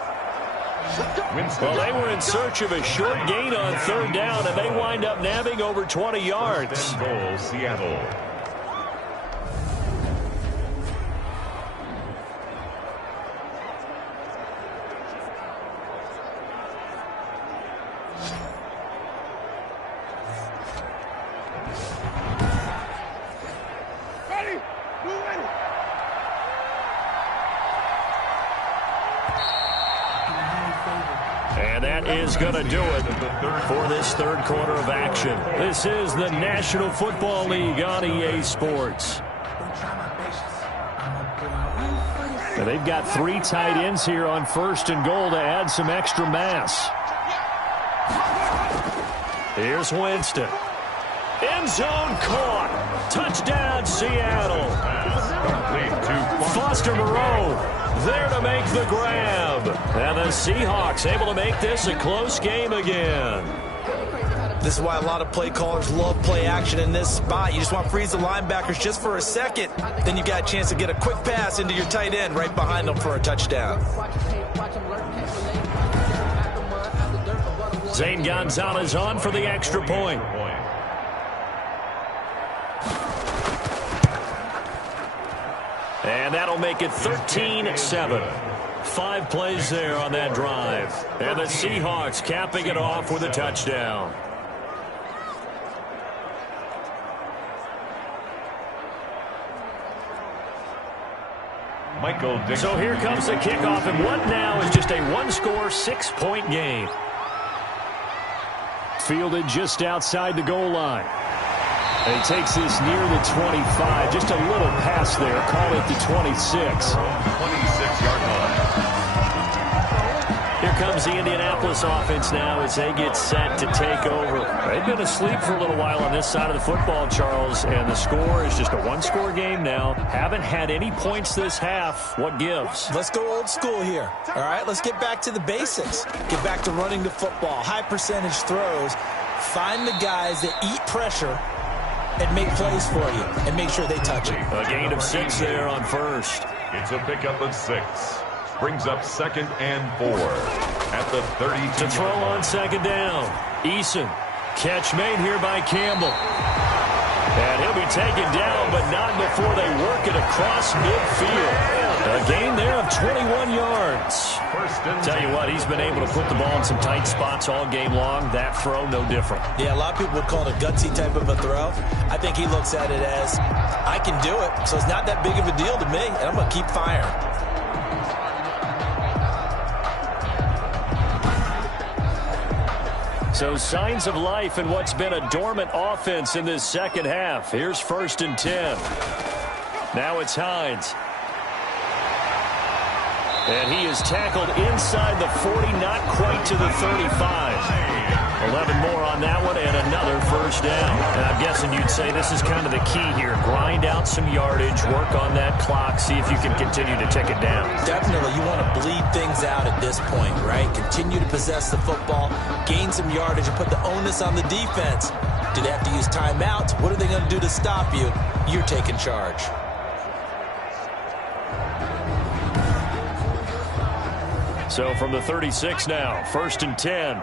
Well, they were in search of a short gain on third down, and they wind up nabbing over 20 yards. Goal, Seattle. And that is going to do it for this third quarter of action. This is the National Football League on EA Sports. And they've got 3 tight ends here on 1st and goal to add some extra mass. Here's Winston. End zone caught. Touchdown, Seattle. Foster Moreau there to make the grab. And the Seahawks able to make this a close game again. This is why a lot of play callers love play action in this spot. You just want to freeze the linebackers just for a second. Then you got a chance to get a quick pass into your tight end right behind them for a touchdown. Zane Gonzalez on for the extra point. And that'll make it 13-7. 5 plays there on that drive. And the Seahawks capping it off with a touchdown. Michael Dixon. So here comes the kickoff, and what now is just a 1-score, 6-point game. Fielded just outside the goal line. And he takes this near the 25. Just a little pass there. Call it the 26. 26-yard line. Here comes the Indianapolis offense now as they get set to take over. They've been asleep for a little while on this side of the football, Charles, and the score is just a 1-score game now. Haven't had any points this half. What gives? Let's go old school here. All right, let's get back to the basics. Get back to running the football. High percentage throws. Find the guys that eat pressure and make plays for you and make sure they touch it. A gain of 6 there on 1st. It's a pickup of 6. Brings up 2nd and 4 at the 32. To throw on 2nd down. Eason. Catch made here by Campbell. And he'll be taken down, but not before they work it across midfield. A gain there of 21 yards. Tell you what, he's been able to put the ball in some tight spots all game long. That throw, no different. Yeah, a lot of people would call it a gutsy type of a throw. I think he looks at it as, I can do it, so it's not that big of a deal to me, and I'm going to keep firing. So signs of life in what's been a dormant offense in this second half. Here's 1st and 10. Now it's Hines. And he is tackled inside the 40, not quite to the 35. 11 more on that one and another 1st down. And I'm guessing you'd say this is kind of the key here. Grind out some yardage, work on that clock, see if you can continue to tick it down. Definitely, you want to bleed things out at this point, right? Continue to possess the football, gain some yardage, and put the onus on the defense. Do they have to use timeouts? What are they going to do to stop you? You're taking charge. So from the 36 now, 1st and 10.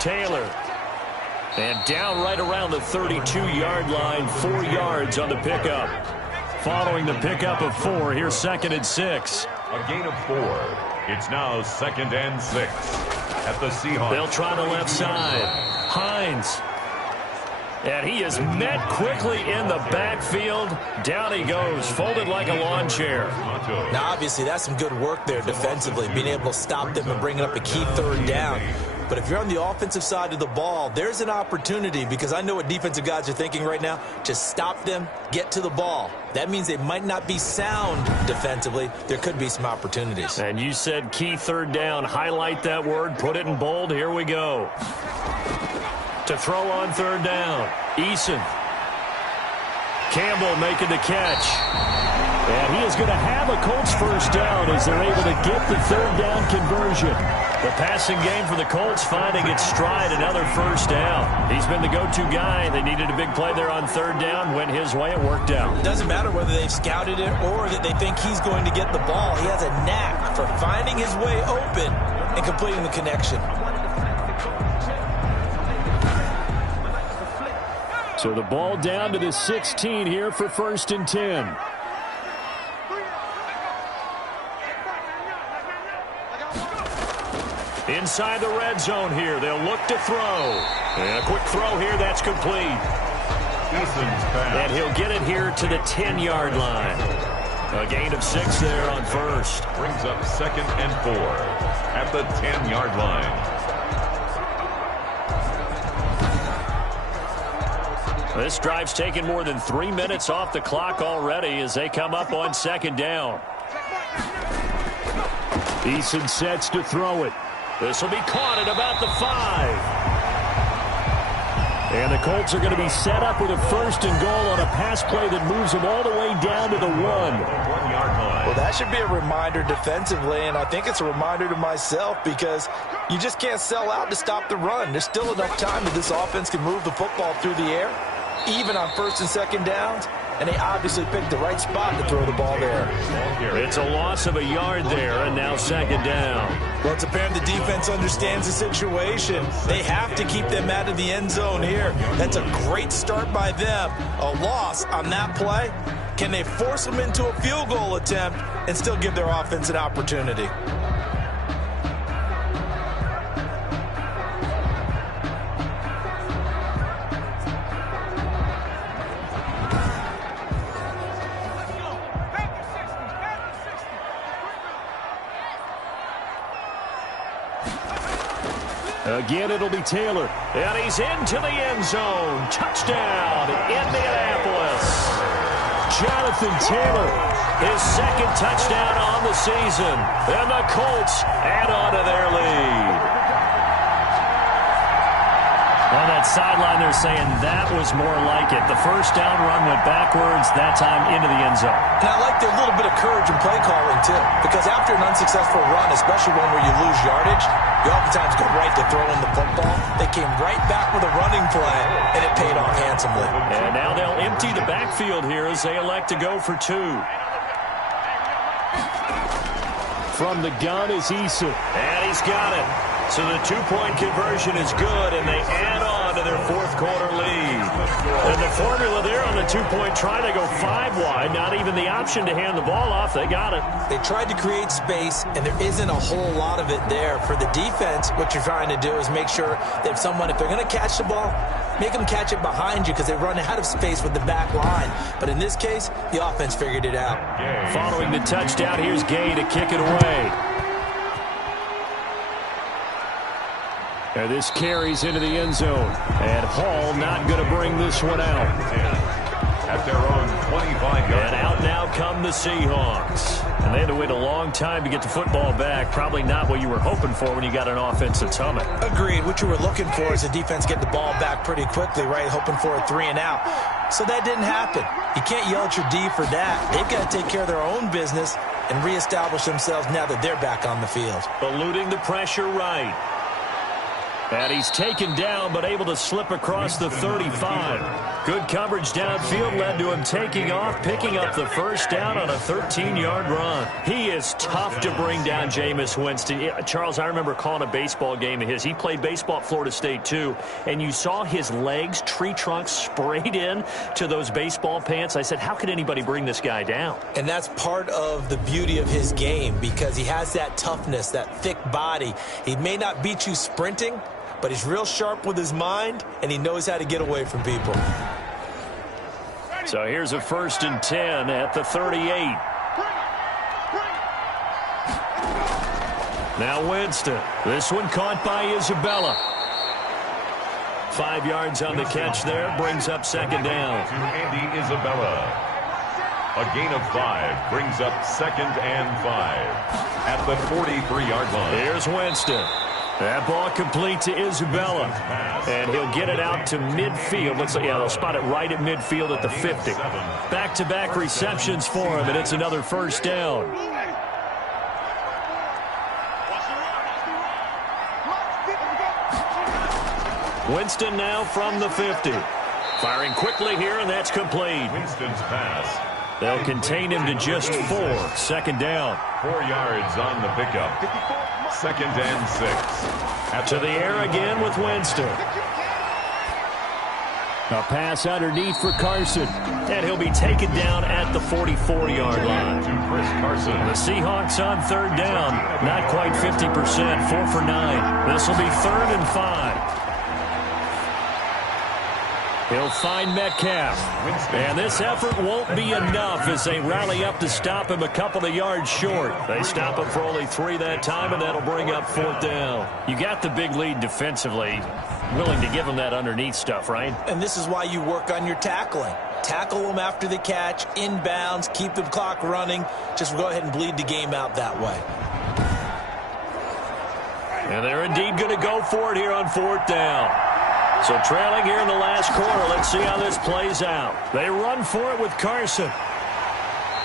Taylor. And down right around the 32-yard line, 4 yards on the pickup. Following the pickup of 4, here's 2nd and 6. A gain of 4. It's now 2nd and 6 at the Seahawks. They'll try the left side. Hines. And he is met quickly in the backfield. Down he goes, folded like a lawn chair. Now, obviously, that's some good work there defensively, being able to stop them and bring up a key 3rd down. But if you're on the offensive side of the ball, there's an opportunity, because I know what defensive guys are thinking right now, to stop them, get to the ball. That means they might not be sound defensively. There could be some opportunities. And you said key 3rd down. Highlight that word, put it in bold. Here we go. To throw on 3rd down. Eason. Campbell making the catch. And he is going to have a Colts 1st down as they're able to get the 3rd down conversion. The passing game for the Colts finding its stride, another first down. He's been the go-to guy. They needed a big play there on third down. Went his way, it worked out. It doesn't matter whether they've scouted it or that they think he's going to get the ball. He has a knack for finding his way open and completing the connection. So the ball down to the 16 here for 1st and 10. Inside the red zone here. They'll look to throw. And a quick throw here. That's complete. And he'll get it here to the 10-yard line. A gain of 6 there on first. Brings up 2nd and 4 at the 10-yard line. This drive's taken more than 3 minutes off the clock already as they come up on 2nd down. Eason sets to throw it. This will be caught at about the 5. And the Colts are going to be set up with a 1st and goal on a pass play that moves them all the way down to the 1. Well, that should be a reminder defensively, and I think it's a reminder to myself because you just can't sell out to stop the run. There's still enough time that this offense can move the football through the air, even on 1st and 2nd downs, and they obviously picked the right spot to throw the ball there. It's a loss of a yard there, and now 2nd down. Well, it's apparent the defense understands the situation. They have to keep them out of the end zone here. That's a great start by them. A loss on that play. Can they force them into a field goal attempt and still give their offense an opportunity? Again, it'll be Taylor. And he's into the end zone. Touchdown, Indianapolis. Jonathan Taylor, his 2nd touchdown on the season. And the Colts add on to their lead. On that sideline, they're saying that was more like it. The first down run went backwards, that time into the end zone. And I like their little bit of courage in play calling, too. Because after an unsuccessful run, especially one where you lose yardage, you oftentimes go right to throwing the football. They came right back with a running play, and it paid off handsomely. And now they'll empty the backfield here as they elect to go for 2. From the gun is Eason. And he's got it. So the 2-point conversion is good, and they add on to their 4th quarter lead. And the formula there on the 2-point try, they go 5 wide. Not even the option to hand the ball off. They got it. They tried to create space, and there isn't a whole lot of it there. For the defense, what you're trying to do is make sure that if they're going to catch the ball, make them catch it behind you because they run out of space with the back line. But in this case, the offense figured it out. Following the touchdown, here's Gay to kick it away. And this carries into the end zone. And Hall not going to bring this one out. At their own 25-yard. And out now come the Seahawks. And they had to wait a long time to get the football back. Probably not what you were hoping for when you got an offense that's humming. Agreed. What you were looking for is the defense get the ball back pretty quickly, right? Hoping for a 3 and out. So that didn't happen. You can't yell at your D for that. They've got to take care of their own business and reestablish themselves now that they're back on the field. Eluding the pressure right. And he's taken down, but able to slip across the 35. Good coverage downfield led to him taking off, picking up the first down on a 13-yard run. He is tough to bring down, Jameis Winston. Charles, I remember calling a baseball game of his. He played baseball at Florida State, too, and you saw his legs, tree trunks sprayed in to those baseball pants. I said, how could anybody bring this guy down? And that's part of the beauty of his game because he has that toughness, that thick body. He may not beat you sprinting, but he's real sharp with his mind, and he knows how to get away from people. So here's a 1st and 10 at the 38. Now Winston. This one caught by Isabella. 5 yards on the catch there. Brings up 2nd down. To Andy Isabella. A gain of 5 brings up 2nd and 5 at the 43-yard line. Here's Winston. That ball complete to Isabella. And he'll get it out to midfield. Looks like, yeah, they'll spot it right at midfield at the 50. Back-to-back receptions for him, and it's another first down. Winston now from the 50. Firing quickly here, and that's complete. Winston's pass. They'll contain him to just 4. 2nd down. 4 yards on the pickup. 2nd and 6. To the air again with Winston. A pass underneath for Carson. And he'll be taken down at the 44-yard line. To Chris Carson. The Seahawks on 3rd down. Not quite 50%. 4 for 9. This will be 3rd and 5. He'll find Metcalf. And this effort won't be enough as they rally up to stop him a couple of yards short. They stop him for only 3 that time, and that'll bring up 4th down. You got the big lead defensively. Willing to give him that underneath stuff, right? And this is why you work on your tackling. Tackle them after the catch, inbounds, keep the clock running. Just go ahead and bleed the game out that way. And they're indeed going to go for it here on 4th down. So trailing here in the last quarter, let's see how this plays out. They run for it with Carson.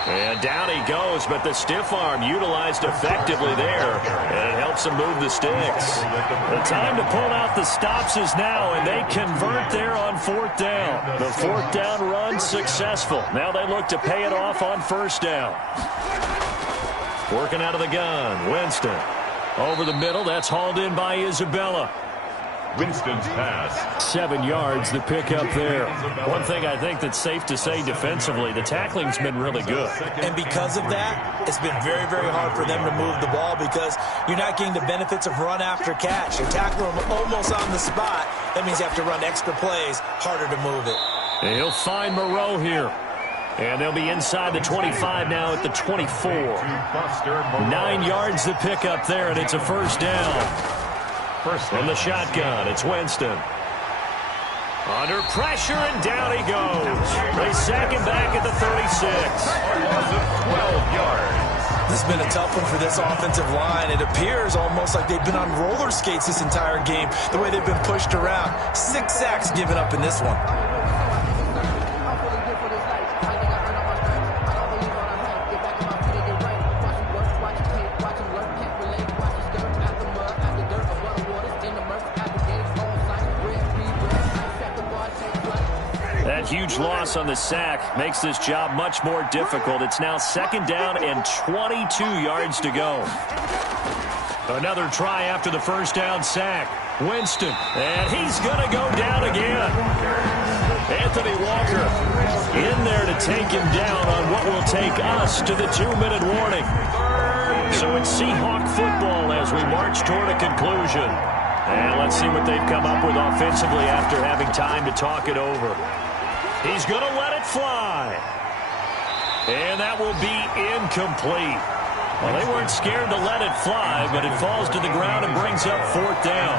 And down he goes, but the stiff arm utilized effectively there. And it helps him move the sticks. The time to pull out the stops is now, and they convert there on 4th down. The 4th down run successful. Now they look to pay it off on 1st down. Working out of the gun, Winston. Over the middle, that's hauled in by Isabella. Winston's pass. 7 yards, the pickup there. One thing I think that's safe to say defensively, the tackling's been really good. And because of that, it's been very, very hard for them to move the ball because you're not getting the benefits of run after catch. You're tackling them almost on the spot. That means you have to run extra plays, harder to move it. And he'll find Moreau here. And they'll be inside the 25 now at the 24. 9 yards the pickup there, and it's a 1st down. From the shotgun, it's Winston. Under pressure, and down he goes. They sack him back at the 36. Loss of 12 yards. This has been a tough one for this offensive line. It appears almost like they've been on roller skates this entire game, the way they've been pushed around. 6 sacks given up in this one. Huge loss on the sack makes this job much more difficult. It's now 2nd down and 22 yards to go. Another try after the 1st down sack. Winston, and he's going to go down again. Anthony Walker in there to take him down on what will take us to the 2-minute warning. So it's Seahawk football as we march toward a conclusion. And let's see what they've come up with offensively after having time to talk it over. He's going to let it fly. And that will be incomplete. Well, they weren't scared to let it fly, but it falls to the ground and brings up 4th down.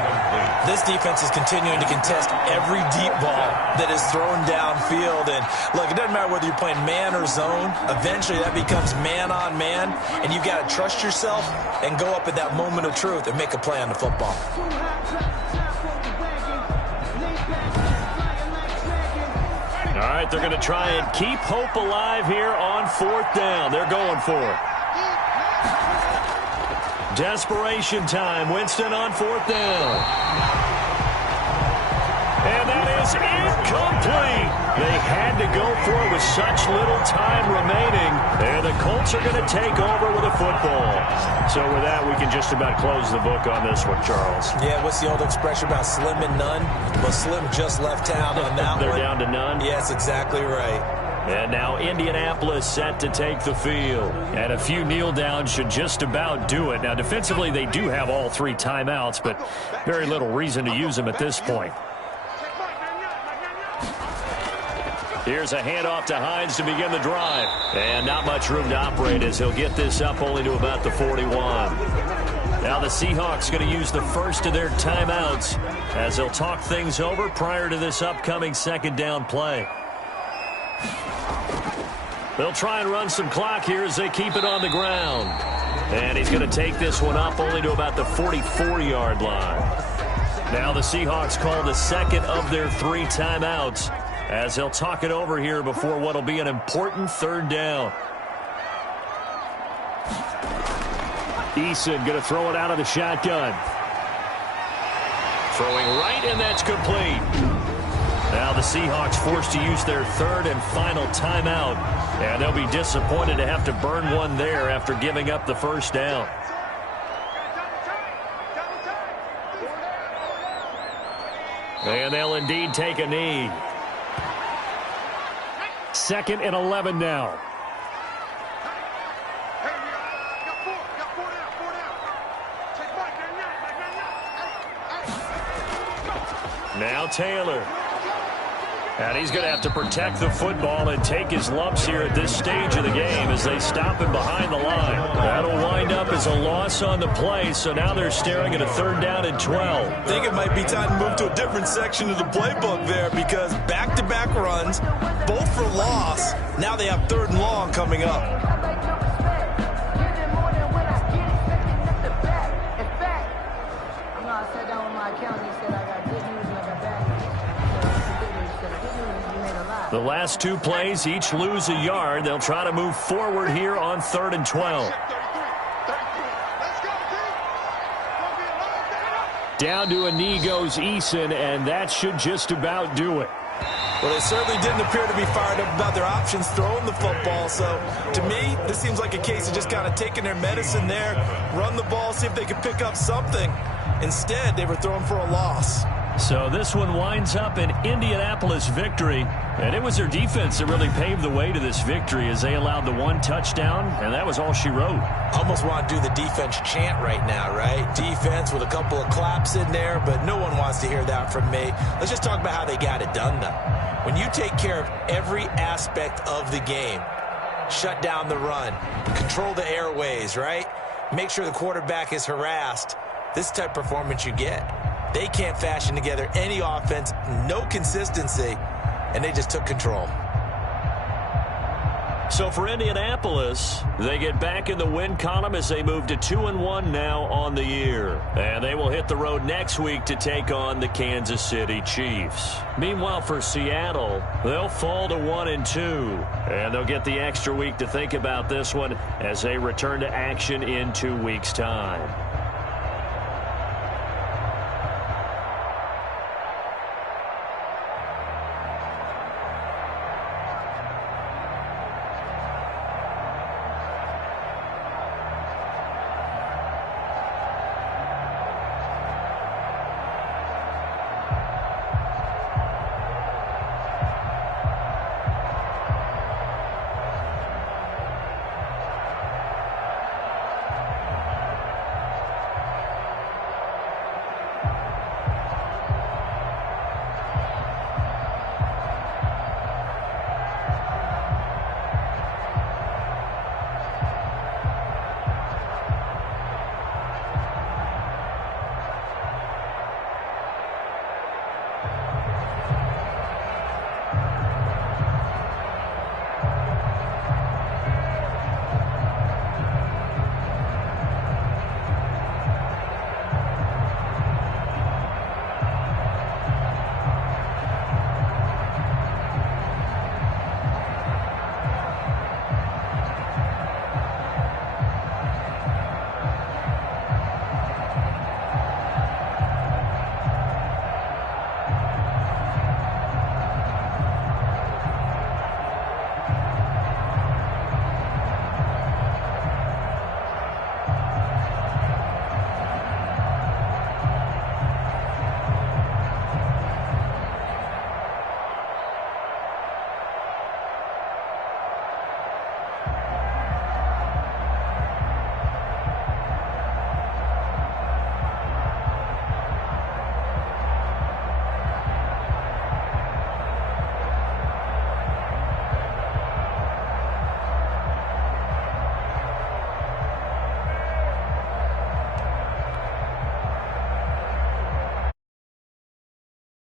This defense is continuing to contest every deep ball that is thrown downfield. And, look, it doesn't matter whether you're playing man or zone. Eventually, that becomes man-on-man, and you've got to trust yourself and go up at that moment of truth and make a play on the football. All right, they're going to try and keep hope alive here on 4th down. They're going for it. Desperation time. Winston on 4th down. And that is incomplete. They had to go for it with such little time remaining. And the Colts are going to take over with a football. So with that, we can just about close the book on this one, Charles. Yeah, what's the old expression about slim and none? Well, Slim just left town on that They're one. down to none? Yes, exactly right. And now Indianapolis set to take the field. And a few kneel downs should just about do it. Now, defensively, they do have all 3 timeouts, but very little reason to use them at this point. Here's a handoff to Hines to begin the drive. And not much room to operate as he'll get this up only to about the 41. Now the Seahawks going to use the first of their timeouts as they'll talk things over prior to this upcoming 2nd down play. They'll try and run some clock here as they keep it on the ground. And he's going to take this one up only to about the 44-yard line. Now the Seahawks call the 2nd of their 3 timeouts as they'll talk it over here before what will be an important 3rd down. Eason going to throw it out of the shotgun. Throwing right, and that's complete. Now the Seahawks forced to use their third and final timeout, and they'll be disappointed to have to burn one there after giving up the first down. And they'll indeed take a knee. 2nd and 11 now. Now Taylor. And he's going to have to protect the football and take his lumps here at this stage of the game as they stop him behind the line. That'll wind up as a loss on the play, so now they're staring at a 3rd down and 12. I think it might be time to move to a different section of the playbook there because back-to-back runs, both for loss. Now they have 3rd and long coming up. The last 2 plays each lose a yard. They'll try to move forward here on 3rd and 12. Down to a knee goes Eason, and that should just about do it. Well, they certainly didn't appear to be fired up about their options throwing the football. So, to me, this seems like a case of just kind of taking their medicine there, run the ball, see if they can pick up something. Instead, they were throwing for a loss. So this one winds up an Indianapolis victory, and it was their defense that really paved the way to this victory as they allowed the 1 touchdown, and that was all she wrote. Almost want to do the defense chant right now, right? Defense with a couple of claps in there, but no one wants to hear that from me. Let's just talk about how they got it done, though. When you take care of every aspect of the game, shut down the run, control the airways, right? Make sure the quarterback is harassed. This type of performance you get. They can't fashion together any offense, no consistency, and they just took control. So for Indianapolis, they get back in the win column as they move to 2-1 now on the year. And they will hit the road next week to take on the Kansas City Chiefs. Meanwhile, for Seattle, they'll fall to 1-2. And they'll get the extra week to think about this one as they return to action in 2 weeks' time.